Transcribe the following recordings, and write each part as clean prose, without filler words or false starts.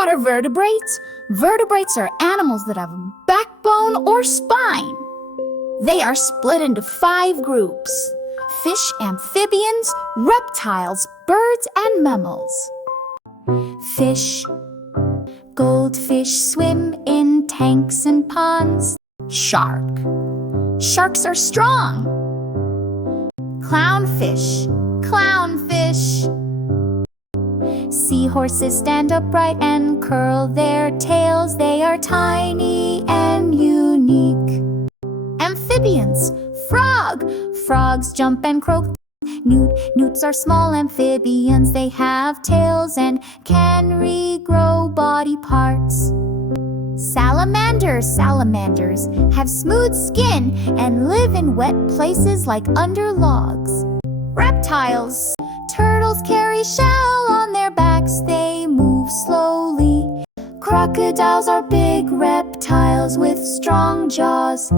what are vertebrates? Vertebrates are animals that have a backbone or spine. They are split into 5 groups: fish, amphibians, reptiles, birds, and mammals. Fish. Goldfish swim in tanks and ponds. Shark. Sharks are strong. Clownfish. Clownfish. Seahorses stand upright and curl their tails. They are tiny and unique. Amphibians. Frog. Frogs jump and croak. Newts are small amphibians. They have tails and can regrow body parts. Salamanders. Salamanders have smooth skin and live in wet places like under logs. Reptiles. Turtles carry shell on their backs. They move slowly. Crocodiles are big reptiles with strong jaws.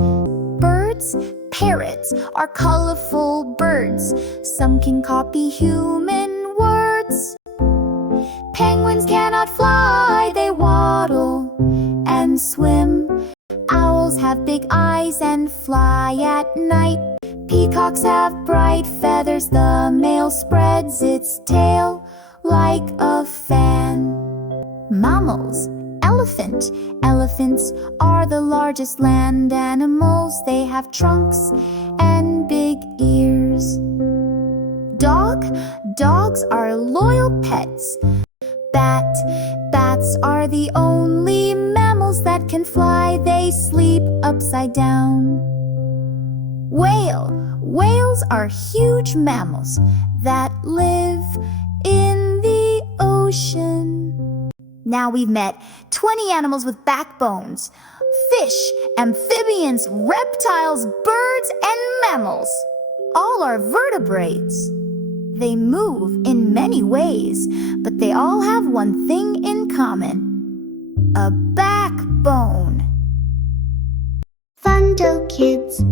Birds. Parrots are colorful birds. Some can copy human words. Penguins cannot fly. They waddle and swim. Owls have big eyes and fly at night. Peacocks have bright feathers. The male spreads its tail like a fan. Mammals. Elephant. Elephants are the largest land animals. They have trunks and big ears. Dog. Dogs are loyal pets. Bat. Bats are the only mammals that can fly. They sleep upside down. Whale. Whales are huge mammals that live in the ocean. Now we've met 20 animals with backbones: fish, amphibians, reptiles, birds, and mammals. All are vertebrates. They move in many ways, but they all have one thing in common: a backbone. Fundo kids,